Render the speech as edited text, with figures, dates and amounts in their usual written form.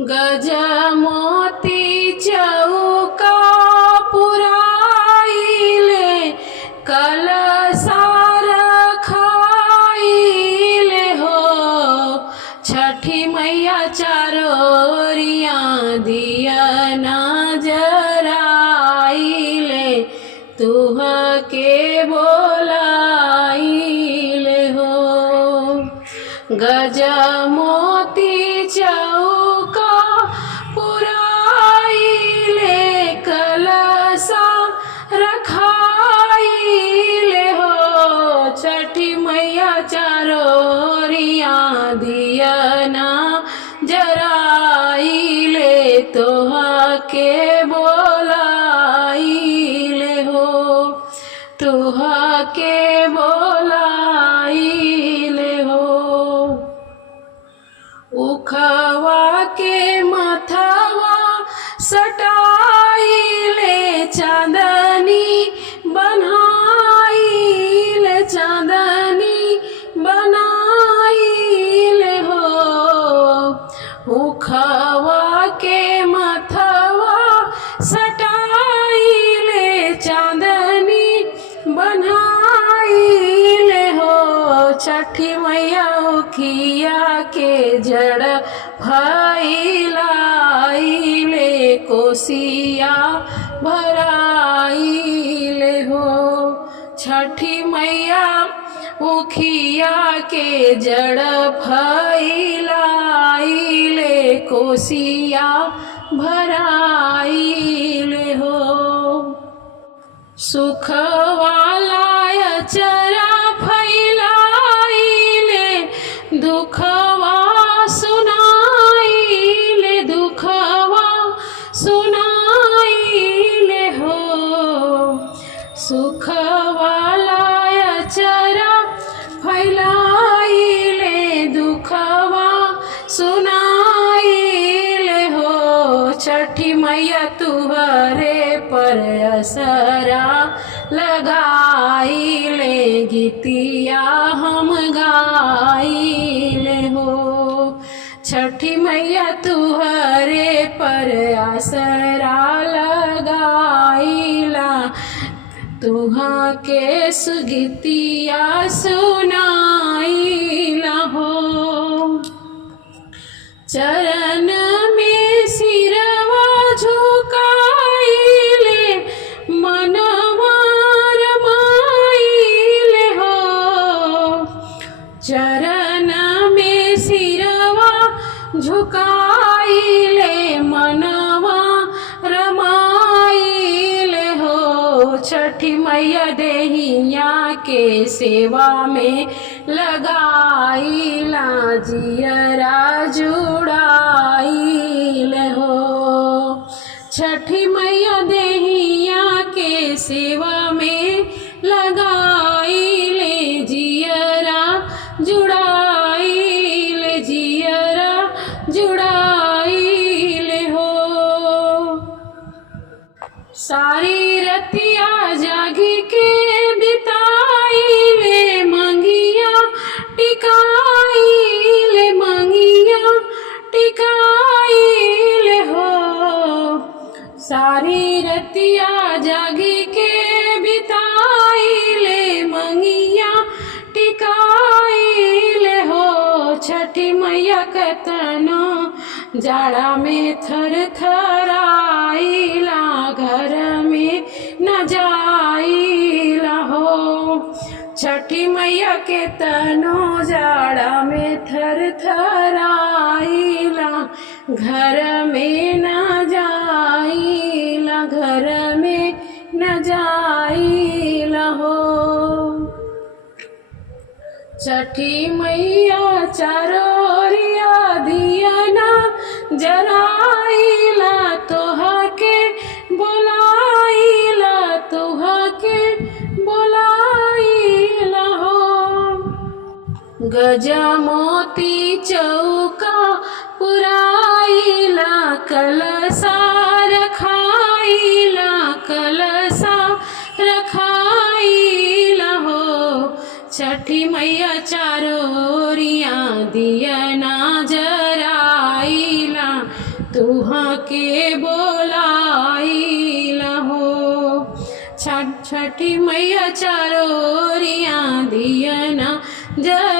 गज मोती चौका पुराइले, कलशा रखाइले हो। छठी मैया चारों ओरिया दिया ना जराइले, तुह के बोलाइले हो। गज मोती चौका पुराइले, कलशा रखाइले हो। छठी मैया चारों ओरिया दिया ना जराइले, तोह के बोलाइले हो। तुह के बोलाइले हो। उखवा के मथवा सटाइले, चांदनी बनाइले, चांदनी बनाइले हो। उखवा के मथवा सटाइले, चांदनी बनाइले हो। छठी मैया उखिया के जड़ फैलाइले, कोसिया भराइले हो। छठी मैया उखिया के जड़ फैलाइले, कोसिया भराइले हो। सुख वाला अचरा फैलाइले, दुखवा सुनाइले, दुखवा सुनाइले हो। सुख वाला अचरा फैलाइले, दुखवा सुनाइले हो। छठी मैया तुहरे पर असरा लगाइले, गीतिया हम गाइले हो। छठी मैया तुहरे पर असरा लगाइला, तुहा के सुगीतिया सुनाइला हो। चरण में सिरवा झुकाइले, मनवा रमाइले हो। चरण में सिरवा झुकाइले, मनवा रमाइले हो। छठी मैया देहिया के सेवा में लगाइला, जियरा जुड़ाइले हो। छठी मैया देहिया के सेवा में लगाइले, जियरा जुड़ाइले, जियरा जुड़ाइले हो। सारी रतिया जागी के बिताइले, मंगिया टिकाइले, मंगिया टिकाइले हो। सारी रतिया जागी के बिताइले, मंगिया टिकाइले हो। छठी मैया कतनो जाड़ा में थर थराइला, घर में न जाइला हो। छठी मैया के तनो जाड़ा में थर थराइला, घर में न जाइला, घर में न जाइला हो। छठी मैया चारों ओरिया दिया ना जराइला, तोह के बोलाइला, तोह के बोलाइला हो। गज मोती चौका पुराइला, कलशा रखाइला, कलशा रखाइला हो। छठी मैया चारों ओरिया दिया ना जराइला, तुहाँ के बोलाई लहो। छठ छठी मैया चारों ओरियां दियना जल